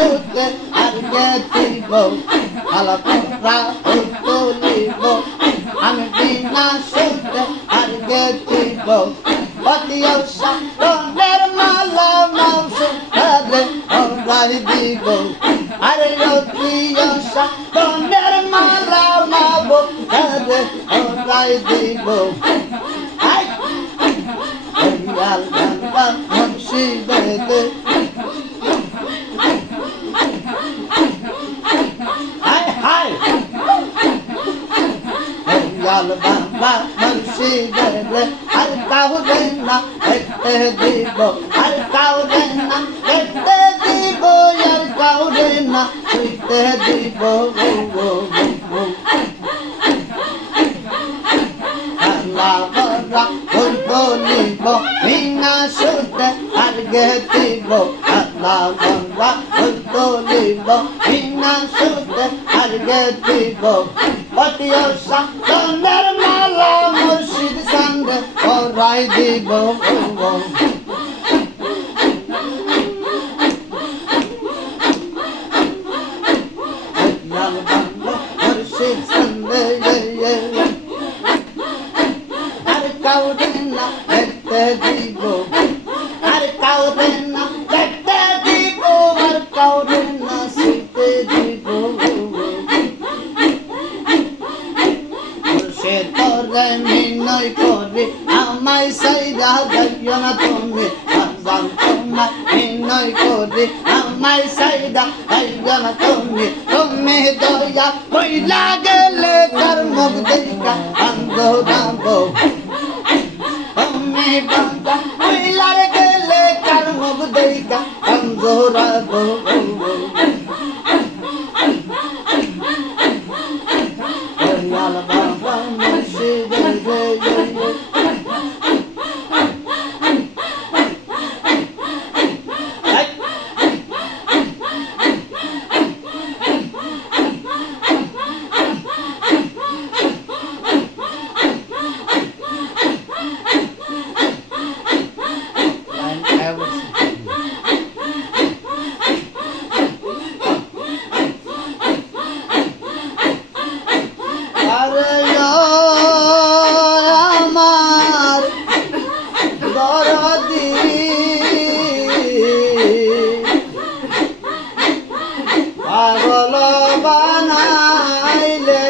সুতে আর গে দিব আলাপরা তুলিব আমি বিনা সুতে আর গে দিব অতীয় সাধনের মালা মৌসুমে ওরাই দিব আরে অতীয় সাধনের মালা মৌসুমে ওরাই দিব আল বাবা মুর্শিদে হাই হাই আল বাবা মুর্শিদে আর কাউরে না দেখতে দিব আর কাউরে না দেখতে দিব আর কাউরে না দেখতে দিব বলিব বিনা সুতে আর গে দিব আল্লাহ বন্ধা বলিব বিনা সুতে আর গে দিব অতীয় সাধনের মালা মুর্শিদ সঙ্গে ওরাই দিব মুর্শিদ সঙ্গে কাউরে না দেখতে দিব আর কাউরে না দেখতে দিব আর কাউরে না শিখতে দিব সে তোরে মিনয় করে আমায় সাইরা যাইও না তুমি আজান তোমায় মিনয় করে আমায় সাইরা যাইও না তুমি তুমি দয়া কইলা গেলে তার মুখ দেখা আঙ্গ দাবো বান্দা কইলার গেলে কার মুখ দেখা কমজোরাবো আল বাবা মুর্শিদে পাগল বানাইলে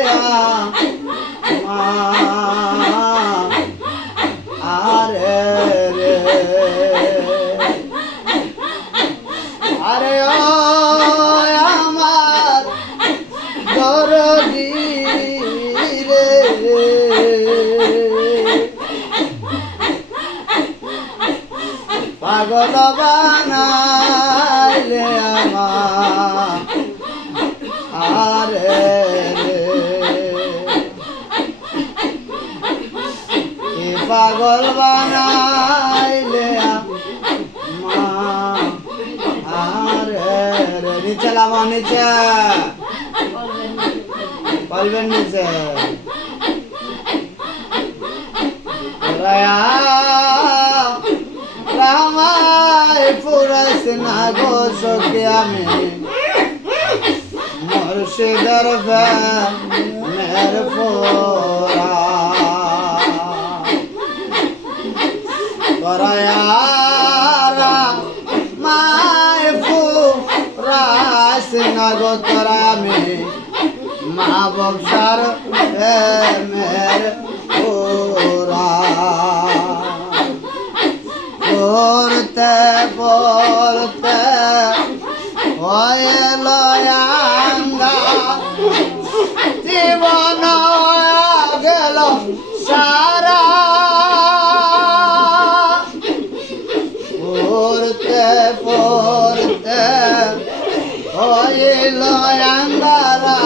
আরে রে আরে ও আমার দরদি রে পাগল বানাইলে আমার আরে রে পাগল বানাইলে মা আরে রে নিচে লামা নিচে বলবেন নিচে রামায় পুরাস না গো সখী আমি মুর্শিদের মের ফোরা তোরা মায় ফুরাস না গো তোরা আমি মা বংশার মের ফোরা পড়তে পড়তে হয়ে লয়াঙ্গা জীবন গেল সারা পড়তে পড়তে হয়ে লয়াঙ্গারা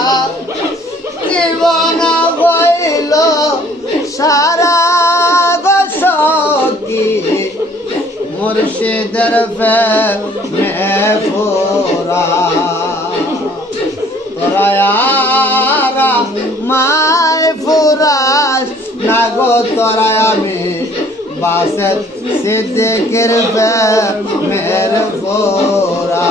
জীবন হইল সারা গো সখী মুর্শিদের মে ফোরা তোরা মায় ফুরাস না গো তোরা আমি বাসের সিদ্দিকের মের ফোরা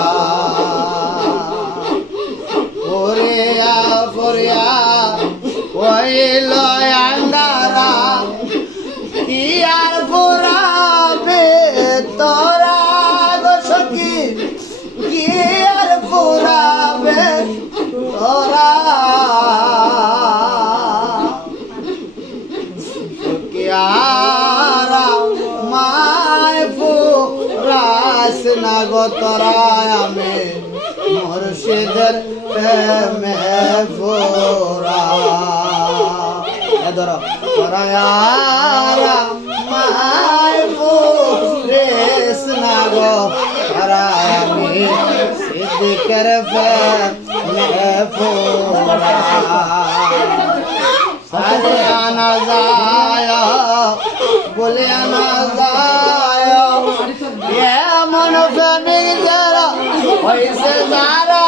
মুর্শিদের প্রেমে পুরা ধরো পরায়ারা মাই পুরেশ না গো পরায় আমি সিদ্দিকের প্রেমে পুরা সাজে আনা যায় বলে আনা যায় এমন প্রেমিক যারা হইছে যারা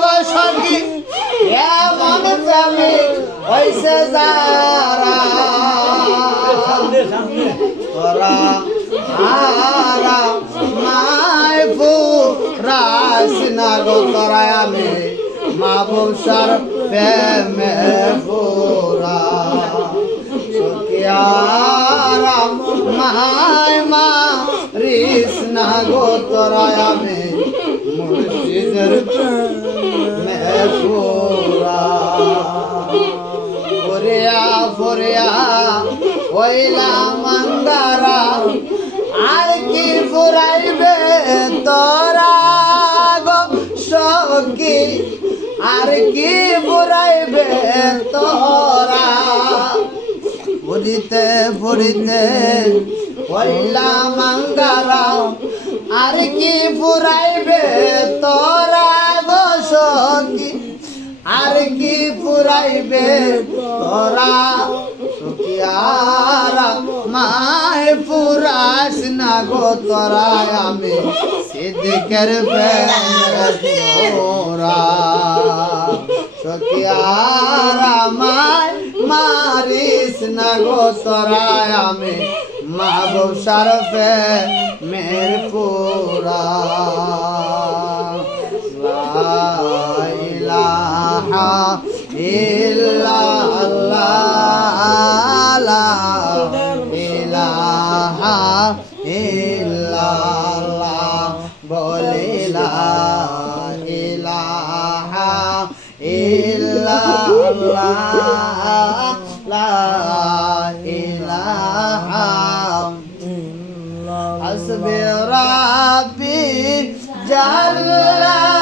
গো সখী এমন প্রেমিক হইছে যারা তোরা আরা মাই পুরাস না গো তোরা আমি মাহবুবসার প্রেমে পুরা সখিয়ারাম মাই মা রিসনা গো তোরা আমি মুর্শিদের প্রেমে পুরা ফরিয়া ফরিয়া হইলা মন্দারা আর কি ফুরাইবে তোরা গো সখী আর কি ফুরাইবে তোরা ফুরিতে ফুরিতে হইলা মন্দারা আর কি ফুরাইবে তোরা গো সখী আর কি ফুরাইবে তোরা সখিয়ারা মাই ফুরাস না গো তোরা আমি সিদ্দিকের প্রেমে পুরা সখিয়ারা মাই মারিস না গো তোরা আমি মাহবুব শরফে মের পুরা লা ইলাহা ইল্লাল্লাহ লা ইলাহা ইল্লাল্লাহ বলে লা ইলাহা ইল্লাল্লাহ লা ইলাহা হাসবি রাব্বি জাল্লাল্লাহ